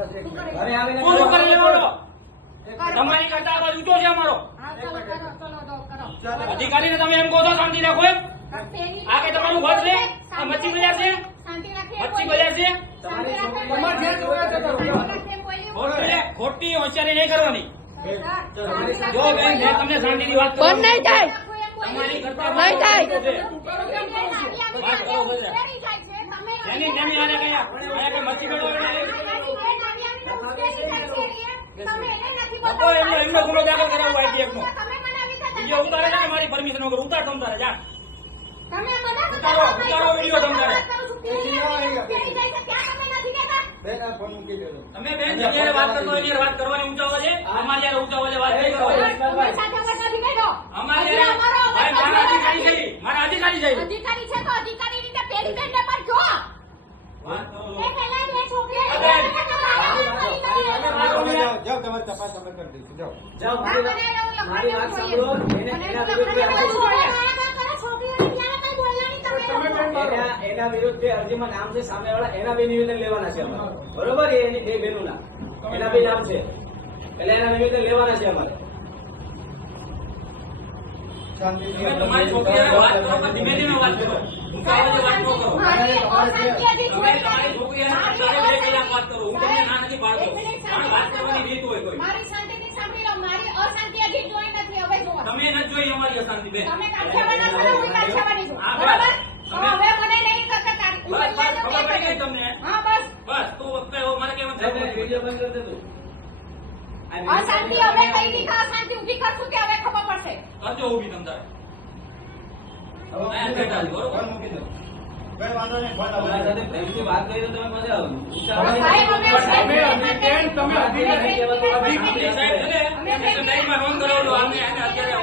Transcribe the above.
શું કરી લેવાનો. તમારી કરતા આવાજ ઊંચો છે અમારો. હા, ચલો, કરો, ચલો, દો, કરો. ચાલો. અધિકારીને તમે એમ કહો છો શાંતિ રાખો એમ. આ કે તમારું ઘર છે? આ મચ્છી બજાર છે? મચ્છી. બજાર છે. ખોટી હોશિયારી નહીં કરવાની. જો બેન જે તમને શાંતિની વાત બંધ નહીં થાય. તમારી કરતા નહીં થાય. જેની જેની આને મચ્છી એમને ગુનો દાખલ નો. બીજો ઉતારે છે મારી પરમિશન વગર ઉતાર તમ તારે જા ઉતારો, ઉતારો વીડિયો તમ બેન, આ ફોન મૂકી દેજો. તમે બેન જગ્યાએ વાત કરતો હોય વાત કરવાની ઊંચા અવાજે અમારે ઊંચા અવાજે વાત નહીં કરવાની. અમારે મારા અધિકારી છે મારા અધિકારી છે અધિકારી છે તો અધિકારી રીતે પેલી બેનને પણ જો વાત કરો એ પહેલા એ છોકરીએ અરે. જાઓ, જાઓ, જાઓ, તમારી તપાસ અમે કરી દઈશું. જાઓ. જાઓ મારી વાત- સાંભળો એને એના વિરુદ્ધ. બેન એના વિરુદ્ધ જે અરજીમાં નામ છે સામેવાળા એના બે નિવેદન લેવાના છે અમારે. બરોબર? એની બે બહેનોના એના બે નામ છે. એટલે એના નિવેદન લેવાના છે અમારે. તમારી છોકરી વાત કરો ધીમે ધીમે વાત કરો. ન તમારી વાત કરો. હું તમને ના નથી પાડતો એક મિનિટ પણ વાત કરવાની રીત હોય કોઈ મારી શાંતિથી સાંભળી લો મારી અશાંતિ હજી જોઈ નથી હવે જુઓ તમે ન જોઈ અમારી અશાંતિ બેન. તમે કાઠિયાવાડ છો હું કાઠિયાવાડી છું. હા, બરાબર? હવે મને નહીં કરતા તારી ખબર પડી ગઈ તમને. હા બસ. બસ તું વખતે મારે કેવું સાહેબ, વિડિયો બંધ કરી દે તું. અશાંતિ હવે કઈ નહીં ખા અશાંતિ ઊભી કરશું કે હવે ખબર પડશે. કરજો ઊભી તમ તારે. હવે બેઠા બરોબર? મૂકી દો. કઈ વાંધો નહીં ફોન તમારા સાથે પ્રેમથી વાત કરી તો તમે મજા આવે. તમે અભી બેન,